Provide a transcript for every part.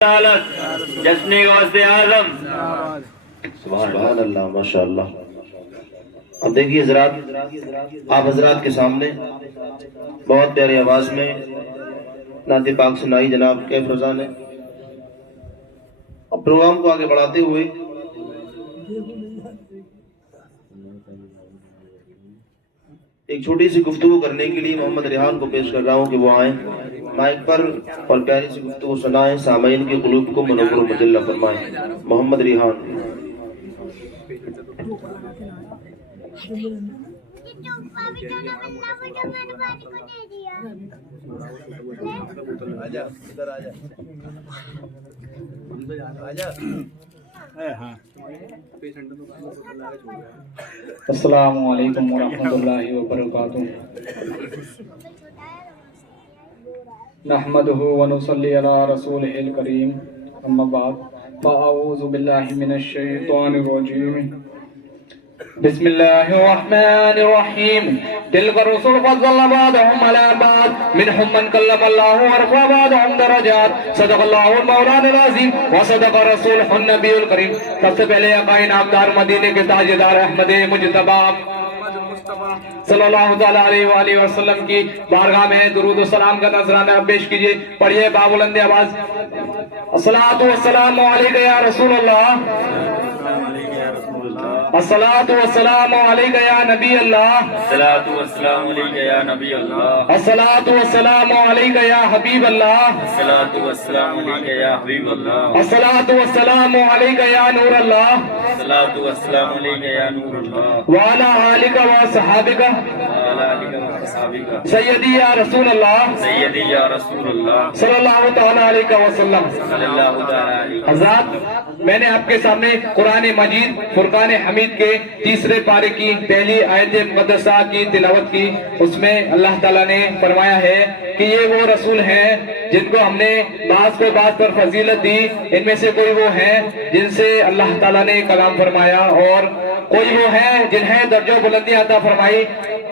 جشن غوث اعظم سبحان اللہ ماشاء اللہ۔ اب دیکھیے حضرات، آپ حضرات کے سامنے بہت پیاری آواز میں نعت پاک سنائی جناب کیف رضا نے۔ اب پروگرام کو آگے بڑھاتے ہوئے ایک چھوٹی سی گفتگو کرنے کے لیے محمد ریحان کو پیش کر رہا ہوں کہ وہ آئیں مائک پر اور پیاری سی گفتگو سنائیں، سامعین کی قلوب کو منور و مجلہ فرمائیں۔ محمد ریحان۔ السلام علیکم ورحمۃ اللہ وبرکاتہ۔ نحمدہ ونصلی علی رسولہ الکریم، اما بعد فاعوذ باللہ من الشیطان الرجیم، بسم اللہ الرحمن الرحیم۔ تلک الرسل فضلنا بعضهم علی بعض منهم من کلم اللہ ورفع بعضهم درجات، صدق اللہ المولانا العظیم وصدق رسولہ النبی الکریم۔ سب سے پہلے آقا انعامدار مدینے کے تاجدار احمد مجتبی صلی اللہ تعالیٰ علیہ وآلہ وسلم کی بارگاہ میں درود و سلام کا نذرانہ پیش کیجئے۔ پڑھیے بابلند آواز، الصلاۃ والسلام علیک یا رسول اللہ، الصلاۃ والسلام علیک یا نبی اللہ، الصلاۃ والسلام علیک یا نبی اللہ، الصلاۃ والسلام علیک یا حبیب اللہ، الصلاۃ والسلام علیک یا حبیب اللہ، الصلاۃ والسلام علیک یا نور اللہ، الصلاۃ والسلام علیک یا نور اللہ، وعلی آلک وصحابک وعلی آلک وصحبک سیدی یا رسول اللہ سیدی یا رسول اللہ صلی اللہ تعالیٰ علیہ وسلم۔ صلی اللہ تعالیٰ علیہ وسلم۔ حضرات، میں نے آپ کے سامنے قرآن مجید فرقان حمید کے تیسرے پارے کی پہلی آیت مقدسہ کی تلاوت کی۔ اس میں اللہ تعالیٰ نے فرمایا ہے کہ یہ وہ رسول ہیں جن کو ہم نے بعض کو بعض پر فضیلت دی، ان میں سے کوئی وہ ہیں جن سے اللہ تعالیٰ نے کلام فرمایا، اور کوئی وہ ہیں جنہیں درجہ بلندی عطا فرمائی۔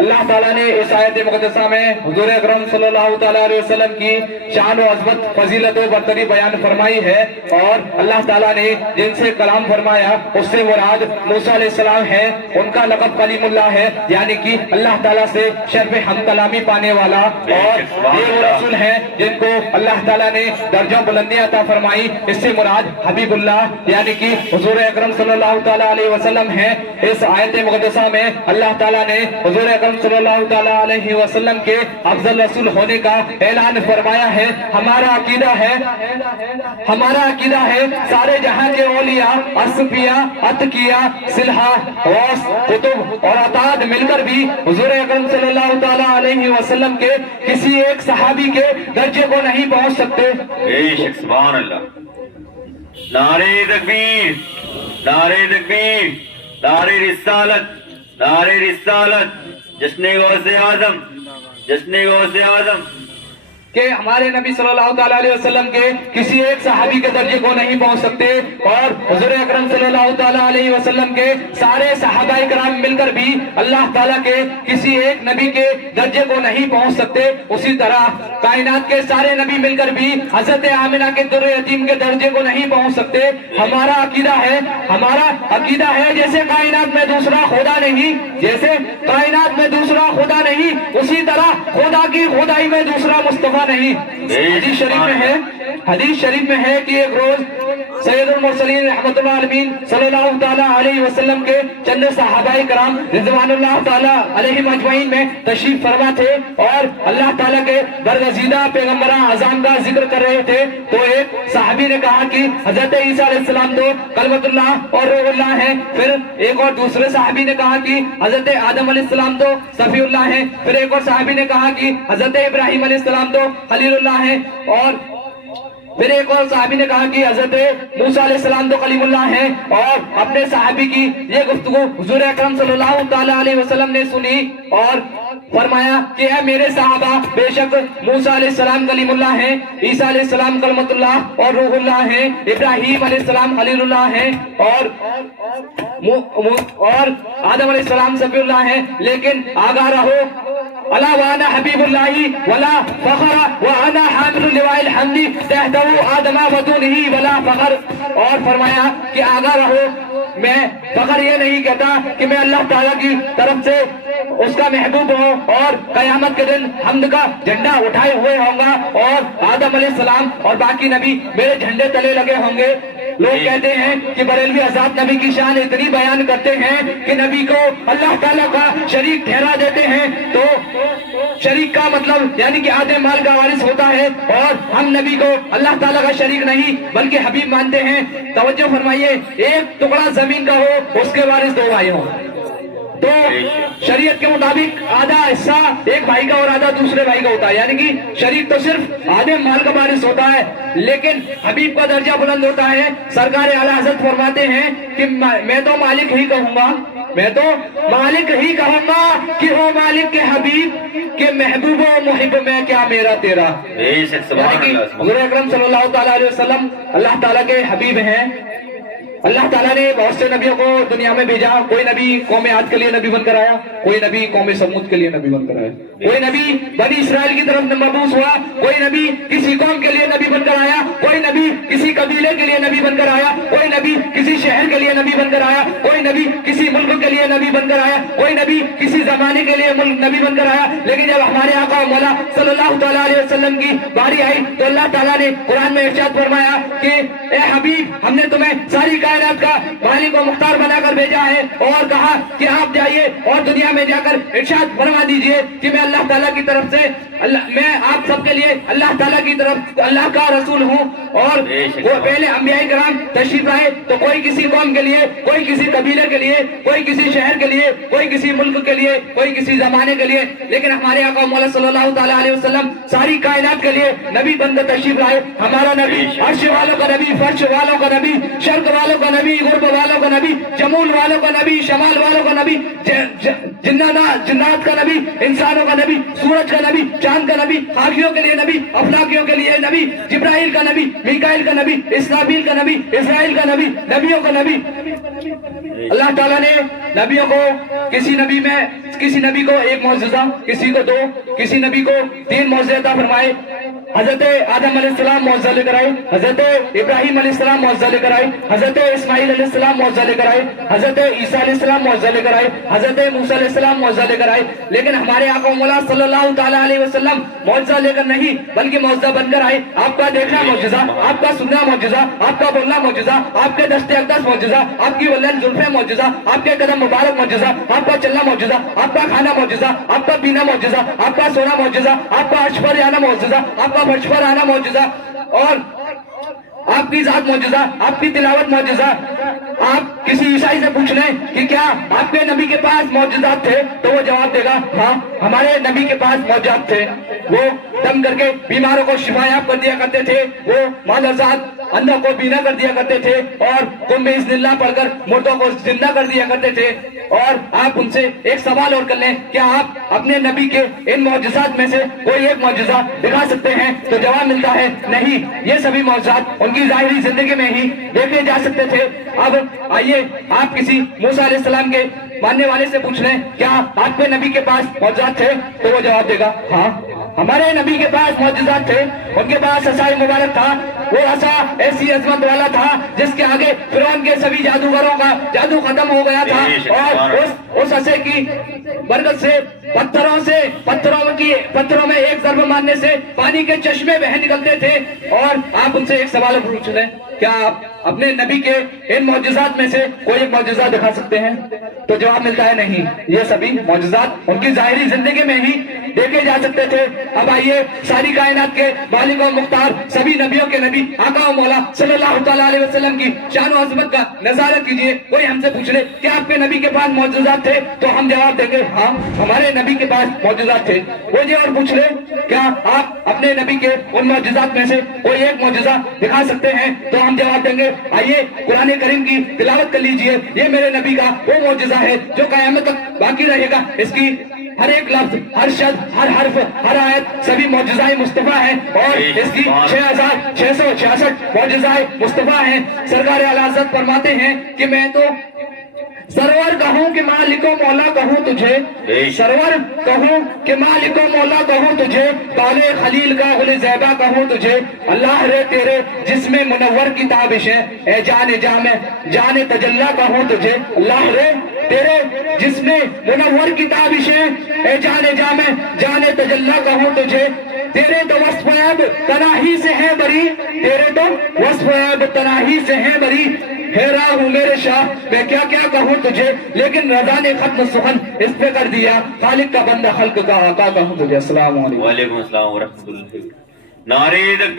اللہ تعالیٰ نے اس آیت مقدسہ میں حضور اکرم صلی اللہ تعالیٰ علیہ وسلم کی شان و عظمت، فضیلت و برتری بیان فرمائی ہے، اور اللہ تعالیٰ نے جن سے کلام فرمایا اس سے مراد موسیٰ علیہ السلام ہے۔ ان کا لقب کلیم اللہ ہے، یعنی کہ اللہ تعالیٰ سے شرف ہم کلامی پانے والا، اور یہ وہ رسول ہیں جن کو اللہ تعالیٰ نے درجہ بلندی عطا فرمائی۔ اس سے مراد حبیب اللہ یعنی کہ حضور اکرم صلی اللہ تعالیٰ علیہ وسلم ہے۔ اس آیت مقدسہ میں اللہ تعالیٰ نے حضور اکرم صلی اللہ تعالیٰ علیہ وسلم کے افضل رسول ہونے کا اعلان فرمایا ہے۔ ہمارا عقیدہ ہے سارے جہاں کے اولیاء، اصفیاء، اتقیاء، صلحاء، غوث، قطب اور اطاعت مل کر بھی حضور اکرم صلی اللہ تعالیٰ علیہ وسلم کے کسی ایک صحابی کے درجے کو نہیں پہنچ سکتے۔ بے شک، سبحان اللہ۔ نعرہ تکبیر، نعرہ تکبیر، نعرہ رسالت، نعرہ رسالت، جشن غوث اعظم، جشن غوث اعظم۔ کہ ہمارے نبی صلی اللہ تعالیٰ علیہ وسلم کے کسی ایک صحابی کے درجے کو نہیں پہنچ سکتے، اور حضور اکرم صلی اللہ تعالیٰ علیہ وسلم کے سارے صحابہ کرام مل کر بھی اللہ تعالیٰ کے کسی ایک نبی کے درجے کو نہیں پہنچ سکتے۔ اسی طرح کائنات کے سارے نبی مل کر بھی حضرت آمنہ کے در یتیم کے درجے کو نہیں پہنچ سکتے۔ ہمارا عقیدہ ہے جیسے کائنات میں دوسرا خدا نہیں، جیسے کائنات میں دوسرا خدا نہیں، اسی طرح خدا کی خدائی میں دوسرا مصطفیٰ نہیں۔ حدیث شریف میں ہے کہ ایک روز سید المرسلین رحمت اللہ علیہ صلی اللہ تعالیٰ علیہ وسلم کے چند صحابہ کرام رضوان اللہ تعالیٰ علیہم اجمعین میں تشریف فرما تھے، اور اللہ تعالیٰ کے برگزیدہ پیغمبراں اعظام کا ذکر کر رہے تھے۔ تو ایک صحابی نے کہا کہ حضرت عیسیٰ علیہ السلام تو کلمۃ اللہ اور روح اللہ ہیں۔ پھر ایک اور دوسرے صحابی نے کہا کہ حضرت آدم علیہ السلام تو صفی اللہ ہیں۔ پھر ایک اور صحابی نے کہا کہ حضرت ابراہیم علیہ السلام تو خلیل اللہ ہیں، اور پھر ایک اور صحابی نے کہا کہ حضرت موسیٰ علیہ السلام تو کلیم اللہ ہیں۔ اور اپنے صحابی کی یہ گفتگو حضور اکرم صلی اللہ تعالیٰ علیہ وسلم نے سنی، اور فرمایا کہ اے میرے صحابہ، بے شک موسیٰ علیہ السلام کلیم اللہ ہیں، عیسیٰ علیہ السلام کلمت اللہ اور روح اللہ ہیں، ابراہیم علیہ السلام خلیل اللہ ہیں، اور آدم علیہ السلام صفی اللہ ہیں، لیکن آگاہ رہو अला वाना हबीबुल्लाही वला फखर वाना हामिलुल लिवाइल हम्दी तहतहु आदमा वदुनही वला फखर। और फरमाया कि आगा रहो, मैं फखर ये नहीं कहता कि मैं अल्लाह ताला की तरफ से उसका महबूब हूँ और कयामत के दिन हम्द का झंडा उठाए हुए होगा और आदम अलैहिस्सलाम और बाकी नबी मेरे झंडे तले लगे होंगे। लोग कहते हैं कि बरेलवी आजाद नबी की शान इतनी बयान करते हैं कि नबी को अल्लाह ताला का शरीक ठहरा देते हैं, तो शरीक का मतलब यानी कि आधे माल का वारिस होता है, और हम नबी को अल्लाह ताला का शरीक नहीं बल्कि हबीब मानते हैं। तवज्जो फरमाइए, एक टुकड़ा जमीन का हो उसके वारिस दो भाई हो, तो शरीयत के मुताबिक आधा हिस्सा एक भाई का और आधा दूसरे भाई का होता है, यानी कि शरीक तो सिर्फ आधे माल का वारिस होता है, लेकिन हबीब का दर्जा बुलंद होता है। सरकार आला हज़रत फरमाते हैं कि मैं तो मालिक ही कहूंगा, मैं तो मालिक ही कहूंगा कि हो मालिक के हबीब के महबूब मुहिब में क्या मेरा तेरा। यानी कि हुज़ूर अकरम सल्लल्लाहु ताला अलैहि वसल्लम अल्लाह ताला के हबीब हैं। अल्लाह ताला ने बहुत से नबियों को दुनिया में भेजा, कोई नबी कौम आद के लिए नबी बनकर आया, कोई नबी कौम समूद के लिए नबी बनकर आया, कोई नबी बनी इस्राइल की तरफ मबूस हुआ, कोई नबी किसी कौम के लिए नबी बनकर आया, कोई नबी किसी कबीले के लिए नबी बनकर आया, कोई नबी किसी शहर के लिए नबी बनकर आया, कोई नबी किसी मुल्क के लिए नबी बनकर आया, कोई नबी किसी जमाने के लिए नबी बनकर आया। लेकिन जब हमारे आका मौला सल्लल्लाहु ताला अलैहि वसल्लम की बारी आई तो अल्लाह ताला ने कुरान में इरशाद फरमाया कि ए हबीब, हमने तुम्हें सारी कायनात का मालिक और मुख्तार बनाकर भेजा है, और कहा कि आप जाइए और दुनिया में जाकर इरशाद फरमा दीजिए कि मैं अल्लाह ताला की तरफ से मैं आप सबके लिए अल्लाह ताला की तरफ अल्लाह का रसूल हूँ। और वो पहले अंबिया कराम तशरीफ आए तो कोई किसी कौम के लिए, कोई किसी कबीले के लिए, कोई किसी शहर के लिए, कोई किसी मुल्क के लिए, कोई किसी जमाने के लिए, लेकिन हमारे आका मौला सल्लल्लाहु ताला अलैहि वसल्लम सारी कायनात के लिए नबी बनकर तशरीफ लाए। हमारा नबी अर्श वालों का नबी, फर्श वालों का नबी, शर्क वालों का नबी, गुर्ब वालों का नबी, जमूल वालों का नबी, शमाल वालों का नबी, जिन्नात का नबी, इंसानों का नबी, सूरज का नबी, चांद का नबी, खाकियों के लिए नबी, अफलाकियों के लिए नबी, जिब्राइल का नबी, मीकाइल का नबी, इस्राफील का नबी, इस्राइल का नबी, नबियों का नबी। अल्लाह ताला ने नबियों को किसी नबी को एक मौजूदा, किसी को दो, किसी नबी को 3 मौजूदा अता फरमाए। हजरत आदम अलैहिस्सलाम मौजूदा लेकर आए, हजरत इब्राहिम अलैहिस्सलाम मौजूदा लेकर आए, हजरत इस्माइल अलैहिस्सलाम मौजूदा लेकर आए, हजरत ईसा अलैहिस्सलाम मौजूदा लेकर आए, हजरत मूसा अलैहिस्सलाम मौजूदा लेकर आए। लेकिन हमारे आका मौला सल्लल्लाहु ताला अलैहि वसल्लम मौजूदा लेकर नहीं बल्कि मौजूदा बनकर आए। आपका देखना मौजूदा, आपका सुनना मौजूदा, आपका बोलना मौजूदा, आपके दस्ते अक़दस मौजूदा, आपकी वल्लन जुल्फे मौजूदा, आपके कदम मुबारक मौजूदा, आपका चलना मौजूदा, आपका खाना मौजूदा, आपका पीना मौजूदा, आपका सोना मौजूदा, आपका अर्श पर जाना मौजूदा, आपका फर्श पर आना मौजूदा, और आपकी जात मौजूदा, आपकी तिलावत मौजूदा। आप किसी ईसाई से पूछ लें कि क्या आपके नबी के पास मौजूदात थे, तो वो जवाब देगा हाँ, हमारे नबी के पास मौजूदात थे। वो दम करके बीमारों को शिफायाब कर दिया करते थे, वो मादरजात अंधों को बीना कर दिया करते थे, और कुम बिइज़्निल्लाह पढ़कर मुर्दों को जिंदा कर दिया करते थे। और आप उनसे एक सवाल और कर लें, क्या आप अपने नबी के इन मौजूदात में से कोई एक मौजूदा दिखा सकते हैं? तो जवाब मिलता है नहीं, ये सभी मौजूदात उनकी जाहिरी जिंदगी में ही देखे जा सकते थे। अब आइए आप किसी मूसा अलैहिस्सलाम के मानने वाले से पूछ लें, क्या आपके नबी के पास मौजूदात थे? तो वो जवाब देगा हाँ, हमारे नबी के पास मौजूदात थे। उनके पास असाए मुबारक था, वो असा ऐसी अजमत वाला था जिसके आगे फिरौन के सभी जादूगरों का जादू खत्म हो गया था, और उस असे की बरकत से पत्थरों में एक ज़रब मारने से पानी के चश्मे बह निकलते थे। और आप उनसे एक सवाल पूछ लें, क्या आप अपने नबी के इन मौजूदात में से कोई एक मौजूदा दिखा सकते हैं? तो जवाब मिलता है नहीं, ये सभी मौजूदात उनकी जाहिरी जिंदगी में ही देखे जा सकते थे। अब आइए सारी कायनात के मालिक और मुख्तार सभी नबियों के नबी आका और मौला सल्लल्लाहु ताला अलैहि वसल्लम की शान और अज़मत का नज़ारा कीजिए। कोई हमसे पूछ ले कि आपके नबी के पास मौजूदात थे, तो हम जवाब देंगे हाँ, हमारे नबी के पास मौजूदात थे। वो ये और पूछ ले, क्या आप अपने नबी के उन मौजूदात में से कोई एक मौजूदा दिखा सकते हैं? तो हम जवाब देंगे आइए कुरान करीम की तिलावत कर लीजिए, ये मेरे नबी का वो मौजूदा है जो क़यामत तक बाकी रहेगा। इसकी हर एक लफ्ज, हर शब्द, हर हर्फ, हर आयत सभी मौजूदाए मुस्तफा है, और इसकी 6666 मौजूदाए मुस्तफा है। सरकार आला हज़रत फरमाते हैं कि मैं तो सरवर कहूँ कि मालिको मौला कहूँ तुझे, सरवर कहूँ कि मालिको मौला कहूँ तुझे, तौले खलील का गुल ज़ैबा कहूँ तुझे। अल्लाह रे तेरे जिसमें मुनव्वर की ताबिशें, ए जाने जामे जाने तजल्ला कहूँ तुझे। अल्लाह रे तेरे जिसमें मुनव्वर की ताबिशें, ए जाने जामे जाने तजल्ला कहूँ तुझे। तेरे तो वस्फ़ ऐब तनाही से है बरी, तेरे तो वस्फ़ ऐब तनाही से है बरी। हैरा हूँ मेरे शाह मैं क्या क्या कहूँ तुझे, लेकिन रज़ा ने खत्म सुखन इस पे कर दिया, खालिक का बंदा खल्क का आका कहूँ तुझे। अस्सलाम वालेकुम। वालेकुम अस्सलाम व रहमतुल्लाह। नारे तकबीर।